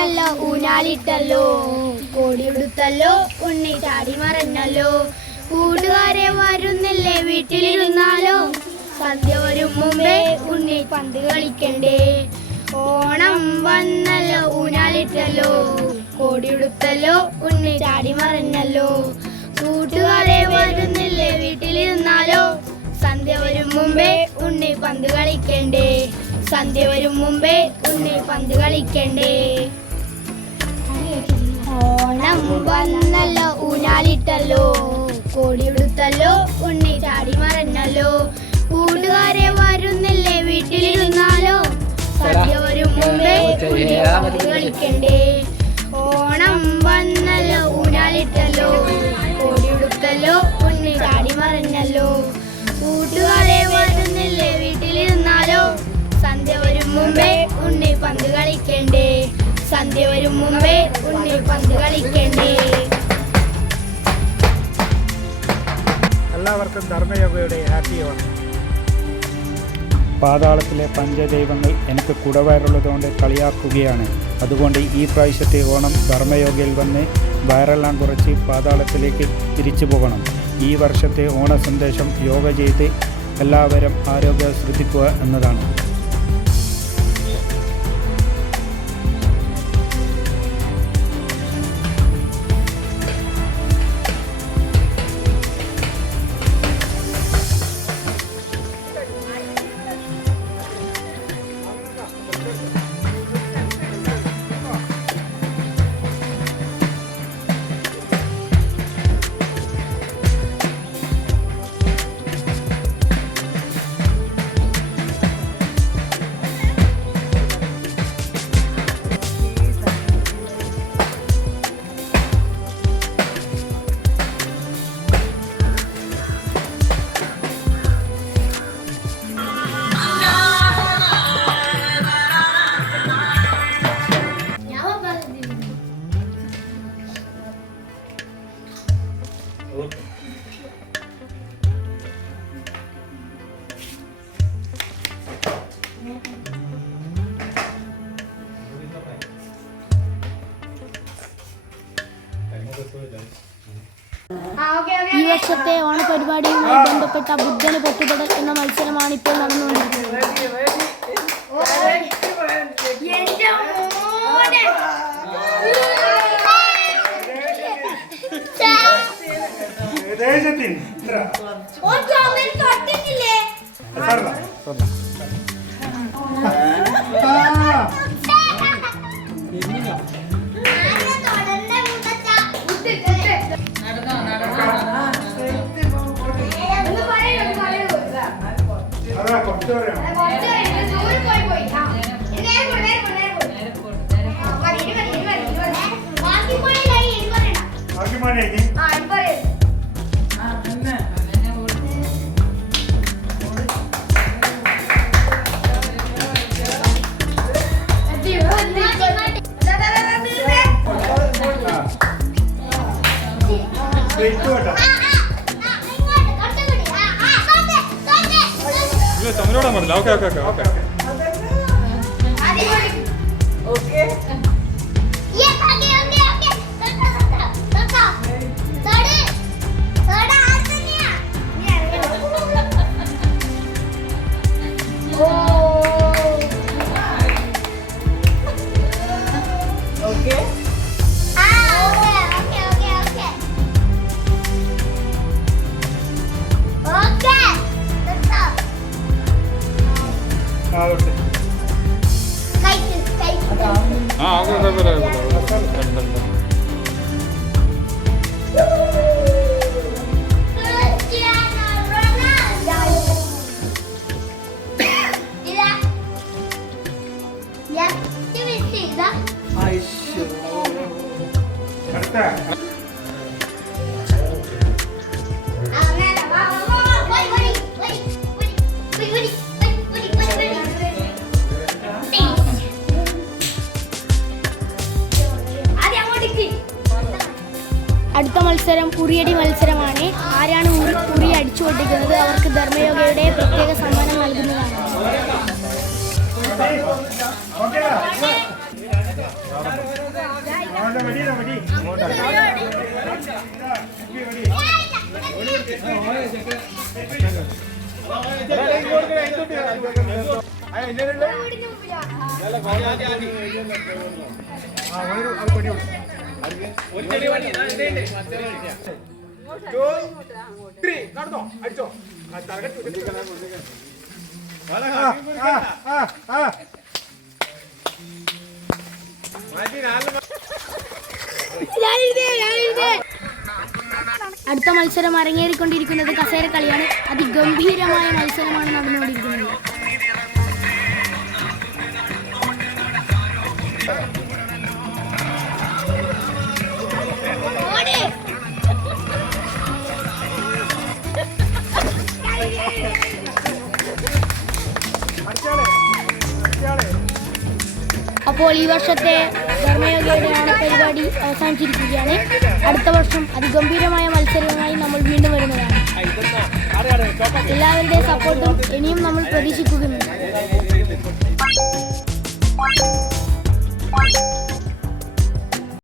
വന്നല്ല ഊഞ്ഞാലിട്ടല്ലോ, കോടിയുടുത്തല്ലോ, ഉണ്ണി ചാടി മറഞ്ഞല്ലോ. കൂട്ടുകാരെ വരുന്നില്ലേ വീട്ടിലിരുന്നാലോ, സന്ധ്യ വരും മുമ്പേ ഉണ്ണി പന്ത് കളിക്കണ്ടേ. ഓണം വന്നല്ലോ ഊഞ്ഞാലിട്ടല്ലോ, കോടിയുടുത്തല്ലോ, ഉണ്ണി ചാടി മറഞ്ഞല്ലോ. കൂട്ടുകാരെ വരുന്നില്ലേ വീട്ടിലിരുന്നാലോ, സന്ധ്യ വരും മുമ്പേ ഉണ്ണി പന്ത് കളിക്കണ്ടേ. സന്ധ്യ വരും മുമ്പേ ഉണ്ണി പന്ത് കളിക്കണ്ടേ. ഓണം വന്നല്ലോ ഊഞ്ഞാലിട്ടല്ലോ, കോടിയുടുത്തല്ലോ, ഉണ്ണി ചാടി മറഞ്ഞല്ലോ. കൂട്ടുകാരെ വരുന്നില്ലേ വീട്ടിലിരുന്നാലോ, സന്ധ്യ വരും മുമ്പേ ഉണ്ണി പന്ത് കളിക്കണ്ടേ. ഓണം വന്നല്ലോ ഊഞ്ഞാലിട്ടല്ലോ, കോടിയുടുത്തല്ലോ, ഉണ്ണി ചാടി മറഞ്ഞല്ലോ. കൂട്ടുകാരെ വരുന്നില്ലേ വീട്ടിലിരുന്നാലോ, സന്ധ്യ വരും മുമ്പേ ഉണ്ണി പന്ത് കളിക്കണ്ടേ. സന്ധ്യ വരും മുമ്പേ ഉണ്ണി പന്ത് കളിക്കണ്ടേ. എല്ലാവർക്കും ധർമ്മയോഗയുടെ ഹാപ്പി ഓണം. പാതാളത്തിലെ പഞ്ചദൈവങ്ങൾ എനിക്ക് കുടവയറുള്ളതുകൊണ്ട് കളിയാക്കുകയാണ്. അതുകൊണ്ട് ഈ പ്രാവശ്യത്തെ ഓണം ധർമ്മയോഗയിൽ വന്ന് വയറെല്ലാം കുറച്ച് പാതാളത്തിലേക്ക് തിരിച്ചു പോകണം. ഈ വർഷത്തെ ഓണ സന്ദേശം യോഗ ചെയ്ത് എല്ലാവരും ആരോഗ്യം ശ്രദ്ധിക്കുക എന്നതാണ്. ഈ വർഷത്തെ ഓണപരിപാടിയുമായി ബന്ധപ്പെട്ട ബുദ്ധന് പൊട്ടുതൊടൽ എന്ന മത്സരമാണ് ഇപ്പോൾ നടന്നുകൊണ്ടിരിക്കുന്നത്. തമിഴോടാൻ പറഞ്ഞില്ല. ഓക്കെ ഓക്കെ ഓക്കെ ഓക്കെ അടുത്ത മത്സരം ഉറിയടി മത്സരമാണ്. ആരാണ് ഉറി അടിച്ചു പൊട്ടിക്കുന്നത് അവർക്ക് ധർമ്മയോഗയുടെ പ്രത്യേക സമ്മാനം നൽകുന്നതാണ്. നടന്നോ അടിച്ചോ അടുത്ത മത്സരം അരങ്ങേറിക്കൊണ്ടിരിക്കുന്നത് കസേര കളിയാണ്. അതിഗംഭീരമായ മത്സരമാണ് നടന്നുകൊണ്ടിരിക്കുന്നത്. അപ്പോൾ ഈ വർഷത്തെ ധർമ്മയോഗയുടെ ഓണപരിപാടി അവസാനിച്ചിരിക്കുകയാണ്. അടുത്ത വർഷം അതിഗംഭീരമായ മത്സരവുമായി നമ്മൾ വീണ്ടും വരുന്നതാണ്. എല്ലാവരുടെയും സപ്പോർട്ടും ഇനിയും നമ്മൾ പ്രതീക്ഷിക്കുന്നുണ്ട്.